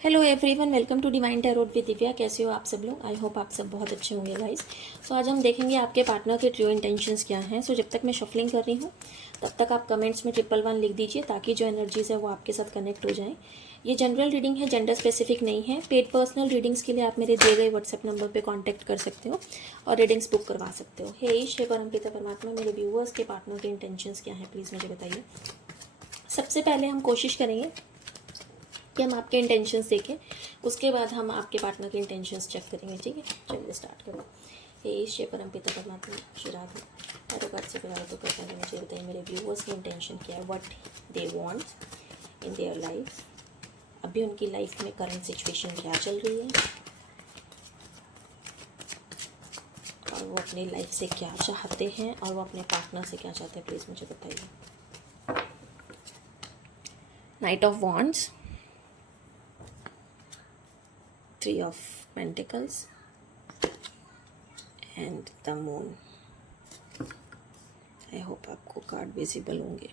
Hello everyone, welcome to divine tarot with Divya. कैसे हो आप सब लोग? आई होप आप सब बहुत अच्छे होंगे गाइस। सो आज हम देखेंगे आपके पार्टनर के ट्रू इंटेंशंस क्या हैं। सो जब तक मैं शफलिंग कर रही हूँ तब तक आप कमेंट्स में 111 लिख दीजिए ताकि जो एनर्जीज है वो आपके साथ कनेक्ट हो जाएं। ये जनरल रीडिंग है, जेंडर स्पेसिफिक नहीं है। पेड पर्सनल रीडिंग्स के लिए आप मेरे दिए गए व्हाट्सएप नंबर पर कॉन्टैक्ट कर सकते हो और रीडिंग्स बुक करवा सकते हो। हे ईश, हे परमपिता परमात्मा, मेरे व्यूअर्स के पार्टनर के इंटेंशंस क्या हैं प्लीज़ मुझे बताइए। सबसे पहले हम कोशिश करेंगे कि हम आपके इंटेंशंस देखें, उसके बाद हम आपके पार्टनर के इंटेंशंस चेक करेंगे। ठीक है, चलिए स्टार्ट करो। हे ईश्वर परम पिता परमात्मा शिराधु हर बात से प्यार तो करता है। मुझे बताइए मेरे व्यूवर्स की इंटेंशन क्या है, what they want in their life. अभी उनकी लाइफ में करंट सिचुएशन क्या चल रही है और वो अपनी लाइफ से क्या चाहते हैं और वो अपने पार्टनर से क्या चाहते हैं, प्लीज़ मुझे बताइए। Night of wands, Three of Pentacles and the Moon। I hope आपको कार्ड विजिबल होंगे।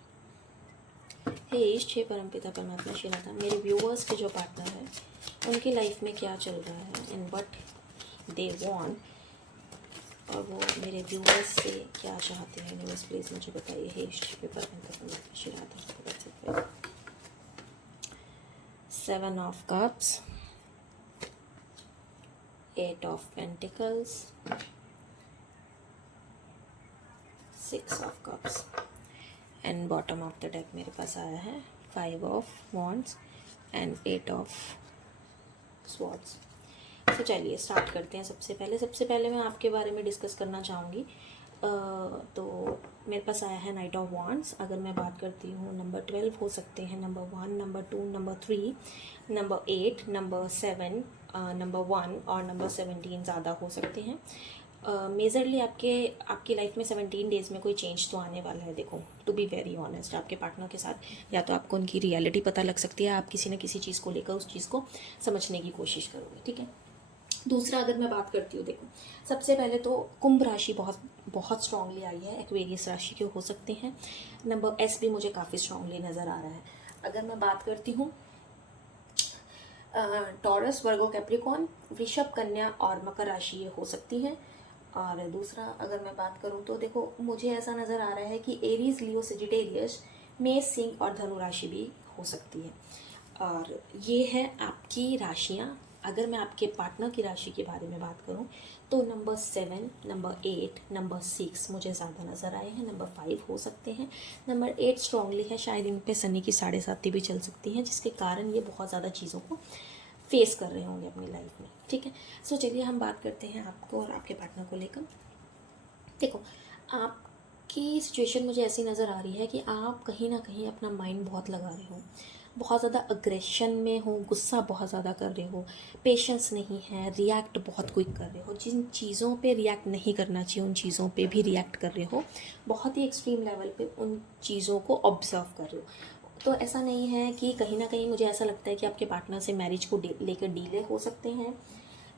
हे ईश, हे परमपिता परमात्मा शिराधा, मेरे व्यूअर्स के जो पार्टनर है उनकी लाइफ में क्या चल रहा है एंड व्हाट दे वांट और वो मेरे व्यूअर्स से क्या चाहते हैं, यूनिवर्स प्लीज मुझे बताइए। हे ईश, हे परमपिता परमात्मा शिराधा। 7 of Cups, 8 of Pentacles, 6 of Cups and bottom of the deck मेरे पास आया है 5 of Wands and 8 of Swords। तो चलिए स्टार्ट करते हैं। सबसे पहले मैं आपके बारे में डिस्कस करना चाहूँगी। तो मेरे पास आया है नाइट ऑफ वॉन्ड्स। अगर मैं बात करती हूँ, नंबर 12 हो सकते हैं, number 1, number 2, number 3, number 8, number 7, number 1 और नंबर 17 ज़्यादा हो सकते हैं। मेजरली आपकी लाइफ में 17 डेज़ में कोई चेंज तो आने वाला है। देखो, टू बी वेरी ऑनेस्ट, आपके पार्टनर के साथ या तो आपको उनकी रियलिटी पता लग सकती है, आप किसी न किसी चीज़ को लेकर उस चीज़ को समझने की कोशिश करोगे। ठीक है। दूसरा, अगर मैं बात करती हूँ, देखो सबसे पहले तो कुंभ राशि बहुत बहुत स्ट्रांगली आई है। एक्वेरियस राशि के हो सकते हैं। नंबर एस भी मुझे काफ़ी स्ट्रांगली नज़र आ रहा है। अगर मैं बात करती हूँ टॉरस, वर्गो, कैप्रिकॉन, वृषभ, कन्या और मकर राशि ये हो सकती है। और दूसरा, अगर मैं बात करूँ तो देखो मुझे ऐसा नज़र आ रहा है कि एरीज, लियो, सेजिटेरियस, मेष, सिंह और धनु राशि भी हो सकती है। और ये है आपकी राशियाँ। अगर मैं आपके पार्टनर की राशि के बारे में बात करूं तो नंबर 7, नंबर 8, नंबर 6 मुझे ज़्यादा नज़र आए हैं। नंबर 5 हो सकते हैं। नंबर 8 स्ट्रांगली है, शायद इन पे शनि की 7.5 भी चल सकती हैं, जिसके कारण ये बहुत ज़्यादा चीज़ों को फेस कर रहे होंगे अपनी लाइफ में। ठीक है। सो चलिए हम बात करते हैं आपको और आपके पार्टनर को लेकर। देखो, आपकी सिचुएशन मुझे ऐसी नज़र आ रही है कि आप कहीं ना कहीं अपना माइंड बहुत लगा रहे हो, बहुत ज़्यादा अग्रेशन में हो, गुस्सा बहुत ज़्यादा कर रहे हो, पेशेंस नहीं है, रिएक्ट बहुत क्विक कर रहे हो। जिन चीज़ों पे रिएक्ट नहीं करना चाहिए उन चीज़ों पे भी रिएक्ट कर रहे हो, बहुत ही एक्सट्रीम लेवल पे उन चीज़ों को ऑब्जर्व कर रहे हो। तो ऐसा नहीं है कि कहीं ना कहीं मुझे ऐसा लगता है कि आपके पार्टनर से मैरिज को लेकर डीले हो सकते हैं।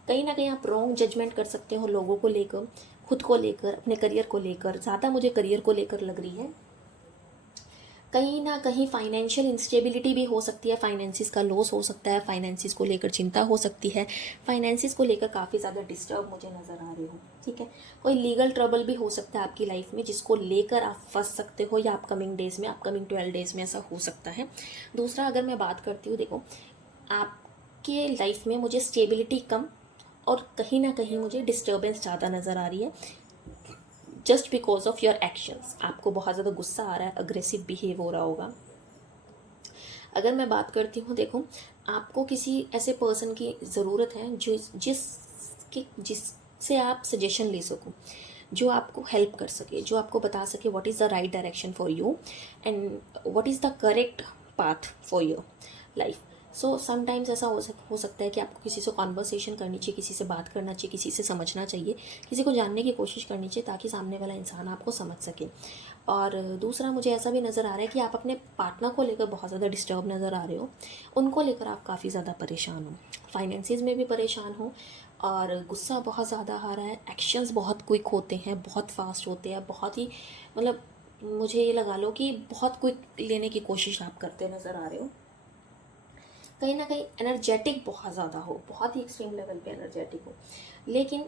कहीं ना कहीं आप रॉन्ग जजमेंट कर सकते हो लोगों को लेकर, खुद को लेकर, अपने करियर को लेकर। ज़्यादा मुझे करियर को लेकर लग रही है। कहीं ना कहीं फाइनेंशियल इंस्टेबिलिटी भी हो सकती है, फाइनेंसिस का लॉस हो सकता है, फाइनेंसिस को लेकर चिंता हो सकती है, फाइनेंसिस को लेकर काफ़ी ज़्यादा डिस्टर्ब मुझे नज़र आ रहे हो। ठीक है। कोई लीगल ट्रबल भी हो सकता है आपकी लाइफ में, जिसको लेकर आप फंस सकते हो, या अपकमिंग डेज़ में, अपकमिंग 12 डेज़ में ऐसा हो सकता है। दूसरा, अगर मैं बात करती हूँ, देखो आपके लाइफ में मुझे स्टेबिलिटी कम और कहीं ना कहीं मुझे डिस्टर्बेंस ज़्यादा नज़र आ रही है, just because of your actions. आपको बहुत ज़्यादा गुस्सा आ रहा है, अग्रेसिव बिहेव हो रहा होगा। अगर मैं बात करती हूँ, देखो आपको किसी ऐसे पर्सन की ज़रूरत है जो जिससे आप सजेशन ले सको, जो आपको हेल्प कर सके, जो आपको बता सके what is the right direction for you and what is the correct path for your life. So sometimes ऐसा हो सकता है कि आपको किसी से कॉन्वर्सेशन करनी चाहिए, किसी से बात करना चाहिए, किसी से समझना चाहिए, किसी को जानने की कोशिश करनी चाहिए ताकि सामने वाला इंसान आपको समझ सके। और दूसरा, मुझे ऐसा भी नज़र आ रहा है कि आप अपने पार्टनर को लेकर बहुत ज़्यादा डिस्टर्ब नज़र आ रहे हो, उनको लेकर आप काफ़ी ज़्यादा परेशान हो, फाइनेंसिस में भी परेशान हो और गुस्सा बहुत ज़्यादा आ रहा है। एक्शंस बहुत क्विक होते हैं, बहुत फास्ट होते हैं, बहुत ही मतलब मुझे ये लगा लो कि बहुत क्विक लेने की कोशिश आप करते नज़र आ रहे हो। कहीं ना कहीं एनर्जेटिक बहुत ज़्यादा हो, बहुत ही एक्सट्रीम लेवल पे एनर्जेटिक हो। लेकिन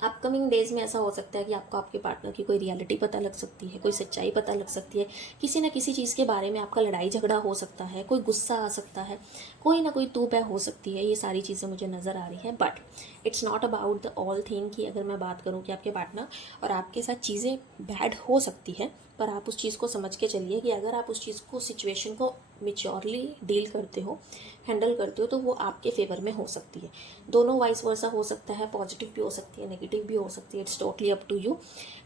अपकमिंग डेज में ऐसा हो सकता है कि आपको आपके पार्टनर की कोई रियलिटी पता लग सकती है, कोई सच्चाई पता लग सकती है, किसी न किसी चीज़ के बारे में आपका लड़ाई झगड़ा हो सकता है, कोई गुस्सा आ सकता है, कोई ना कोई तू पै हो सकती है। ये सारी चीज़ें मुझे नज़र आ रही हैं। But it's not about the all thing कि अगर मैं बात करूँ कि आपके पार्टनर और आपके साथ चीज़ें बैड हो सकती है, पर आप उस चीज़ को समझ के चलिए कि अगर आप उस चीज़ को, सिचुएशन को मेच्योरली डील करते हो, हैंडल करते हो, तो वो आपके फेवर में हो सकती है। दोनों वाइस वर्सा हो सकता है, पॉजिटिव भी हो सकती है, नेगेटिव भी हो सकती है। It's totally up to you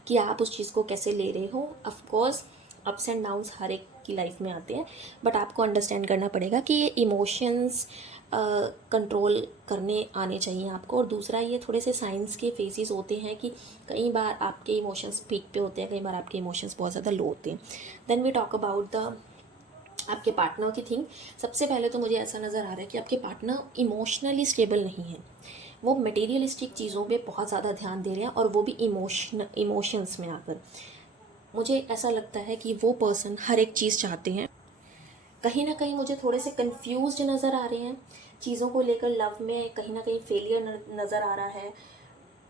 कि आप उस चीज़ को कैसे ले रहे हो। ऑफकोर्स अप्स एंड डाउन्स हर एक की लाइफ में आते हैं, बट आपको अंडरस्टैंड करना पड़ेगा कि ये इमोशंस कंट्रोल करने आने चाहिए आपको। और दूसरा, ये थोड़े से साइंस के फेजेस होते हैं कि कई बार आपके इमोशंस पीक पे होते हैं, कई बार आपके इमोशंस बहुत ज़्यादा लो होते हैं। Then we talk about the आपके पार्टनर की थिंग। सबसे पहले तो मुझे ऐसा नज़र आ रहा है कि आपके पार्टनर इमोशनली स्टेबल नहीं है, वो मटेरियलिस्टिक चीज़ों पे बहुत ज़्यादा ध्यान दे रहे हैं, और वो भी इमोशंस में आकर। मुझे ऐसा लगता है कि वो पर्सन हर एक चीज़ चाहते हैं। कहीं ना कहीं मुझे थोड़े से कंफ्यूज्ड नज़र आ रहे हैं चीज़ों को लेकर। लव में कहीं ना कहीं फेलियर नज़र आ रहा है।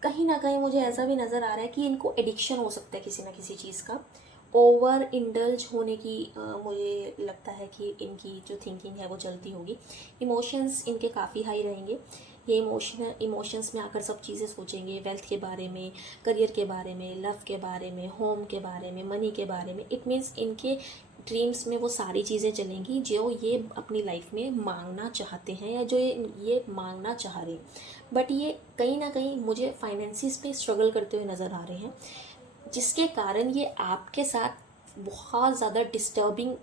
कहीं ना कहीं मुझे ऐसा भी नज़र आ रहा है कि इनको एडिक्शन हो सकता है किसी ना किसी चीज़ का। ओवर इंडल्ज होने की मुझे लगता है कि इनकी जो थिंकिंग है वो चलती होगी। इमोशंस इनके काफ़ी हाई रहेंगे। ये इमोशंस में आकर सब चीज़ें सोचेंगे, वेल्थ के बारे में, करियर के बारे में, लव के बारे में, होम के बारे में, मनी के बारे में। इट मीन्स इनके ड्रीम्स में वो सारी चीज़ें चलेंगी जो ये अपनी लाइफ में मांगना चाहते हैं, या जो ये मांगना चाह रहे हैं। बट ये कहीं ना कहीं मुझे फाइनेंसिस पे स्ट्रगल करते हुए नज़र आ रहे हैं, जिसके कारण ये आपके साथ बहुत ज़्यादा डिस्टर्बिंग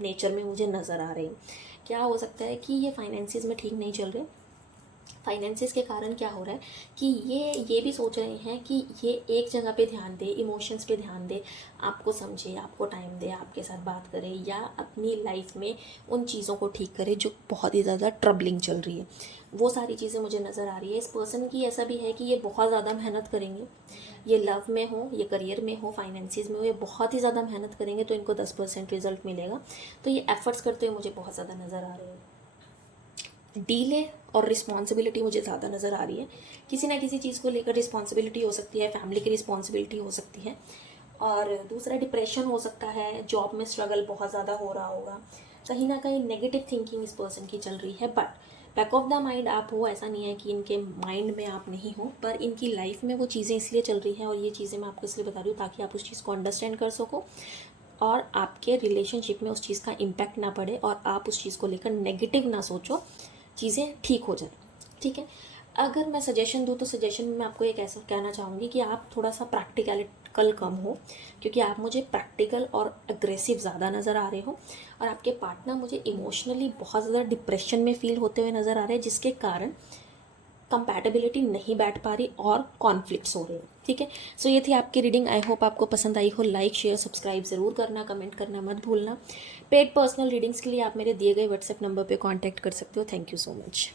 नेचर में मुझे नज़र आ रहे हैं। क्या हो सकता है कि ये फाइनेंसिस में ठीक नहीं चल रहे। फाइनेंसिस के कारण क्या हो रहा है कि ये भी सोच रहे हैं कि ये एक जगह पे ध्यान दे, इमोशंस पे ध्यान दे, आपको समझे, आपको टाइम दे, आपके साथ बात करे, या अपनी लाइफ में उन चीज़ों को ठीक करे जो बहुत ही ज़्यादा ट्रबलिंग चल रही है। वो सारी चीज़ें मुझे नज़र आ रही है। इस पर्सन की ऐसा भी है कि ये बहुत ज़्यादा मेहनत करेंगे, ये लव में हो, ये करियर में हो, फाइनेंसिस में हो, ये बहुत ही ज़्यादा मेहनत करेंगे तो इनको 10% रिजल्ट मिलेगा। तो ये एफर्ट्स करते हुए मुझे बहुत ज़्यादा नज़र आ रहे हैं। डीले और रिस्पॉन्सिबिलिटी मुझे ज़्यादा नज़र आ रही है। किसी ना किसी चीज़ को लेकर रिस्पॉन्सिबिलिटी हो सकती है, फैमिली की रिस्पॉन्सिबिलिटी हो सकती है, और दूसरा डिप्रेशन हो सकता है, जॉब में स्ट्रगल बहुत ज़्यादा हो रहा होगा, कहीं ना कहीं नेगेटिव थिंकिंग इस पर्सन की चल रही है। But back of the mind आप हो, ऐसा नहीं है कि इनके माइंड में आप नहीं हो, पर इनकी लाइफ में वो चीज़ें इसलिए चल रही हैं, और ये चीज़ें मैं आपको इसलिए बता रही हूँ ताकि आप उस चीज़ को अंडरस्टैंड कर सको, और आपके रिलेशनशिप में उस चीज़ का इम्पैक्ट ना पड़े, और आप उस चीज़ को लेकर नेगेटिव ना सोचो, चीज़ें ठीक हो जाए। ठीक है। अगर मैं सजेशन दूँ तो सजेशन में मैं आपको एक ऐसा कहना चाहूँगी कि आप थोड़ा सा प्रैक्टिकल कम हो, क्योंकि आप मुझे प्रैक्टिकल और अग्रेसिव ज़्यादा नज़र आ रहे हो, और आपके पार्टनर मुझे इमोशनली बहुत ज़्यादा डिप्रेशन में फील होते हुए नज़र आ रहे हैं, जिसके कारण कंपैटिबिलिटी नहीं बैठ पा रही और कॉन्फ्लिक्ट्स हो रहे हैं। ठीक है। सो ये थी आपकी रीडिंग। आई होप आपको पसंद आई हो। लाइक शेयर सब्सक्राइब ज़रूर करना, कमेंट करना मत भूलना। पेड पर्सनल रीडिंग्स के लिए आप मेरे दिए गए व्हाट्सएप नंबर पे कांटेक्ट कर सकते हो। Thank you so much.